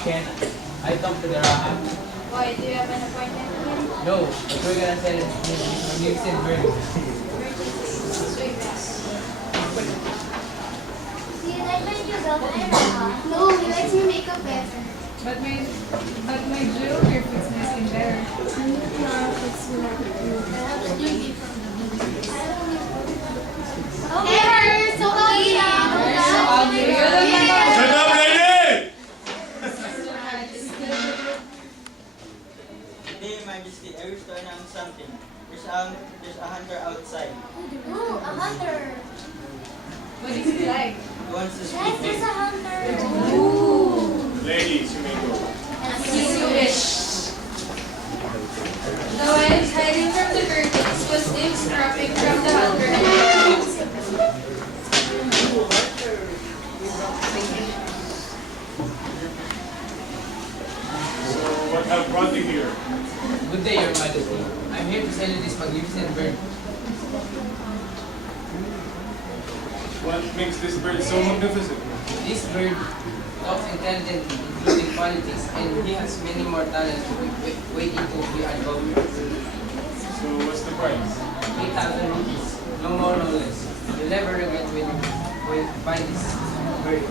Can I talk to the Rahab? Why, do you have an appointment with him? No, but we're gonna sell it magnificent bird. Do you like my new belt, Ira? No, he likes your makeup better. But my jewelry fits missing there. Okay, so ugly now. Shut up, lady! Today, Your Majesty, I wish to announce something. There's a hunter outside. Ooh, a hunter. What is he like? He wants to speak Yes, to there's you. a hunter. Ooh. Ladies, you may go. As you wish. The wives hiding from the curtains was eavesdropping from the hunter and So, what have brought you here? Good day, Your Majesty. I'm here to sell you this magnificent bird. What makes this bird so magnificent? This bird talks intelligently, including politics, and he has many more talents waiting to be uncovered. So, what's the price? 8,000 rupees, no more, no less. You'll never regret when you find this bird.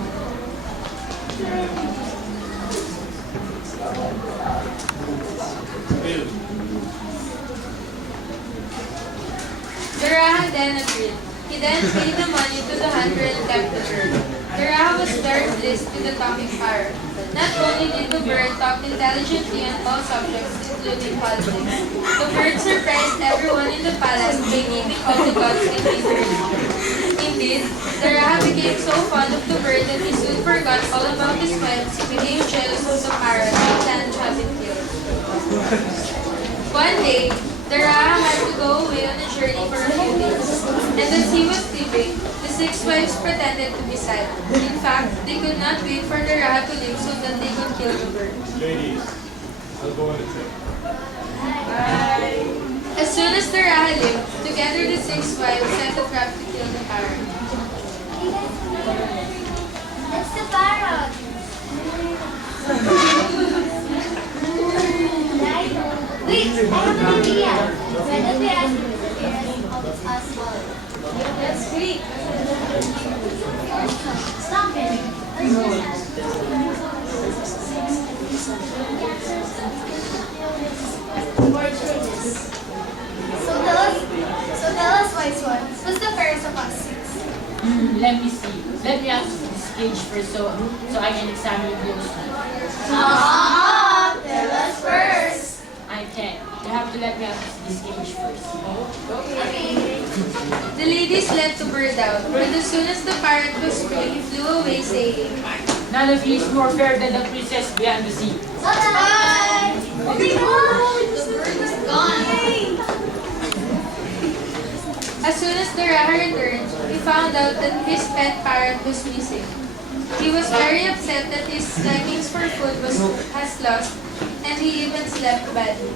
Bill. the Raha then agreed. He then paid the money to the hunter and kept the bird. The Raha was very pleased with the talking parrot. Not only did the bird talk intelligently on all subjects, including politics, the bird surprised everyone in the palace by naming all the gods in return. Indeed, the Raha became so fond of the bird that he soon forgot all about his wives. He became jealous of the parrot and planned to have it killed. One day, the Raha had to go away on a journey for a few days. And as he was leaving, the 6 wives pretended to be sad. In fact, they could not wait for the Raha to leave so that they could kill the bird. Ladies, I'll go on a trip. As soon as the Raha left, together the 6 wives set a trap to kill the parrot. That's the parrot. Wait, I have an idea. Why don't we ask the disappearance of us all? That's great. Stop it. So tell us, wise one, who's the fairest of us 6? Let me see. Let me ask this cage first so I can examine it closely. Tell us first. I can't. You have to let me ask this cage first. Okay. The ladies let the bird out, and as soon as the parrot was free, he flew away saying, None of you is more fair than the princess beyond the sea. Bye! Oh my gosh! The bird was gone! As soon as the Raha returned, he found out that his pet parrot was missing. He was very upset that his likings for food has lost, and he even slept badly.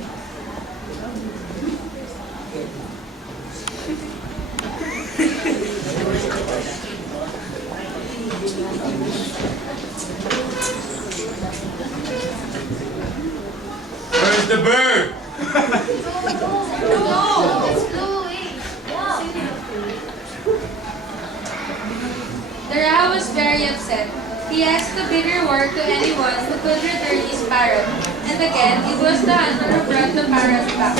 Where's the bird? No! It's flew away. The Raha was very upset. He asked a big reward to anyone who could return his parrot, and again it was the hunter who brought the parrot back.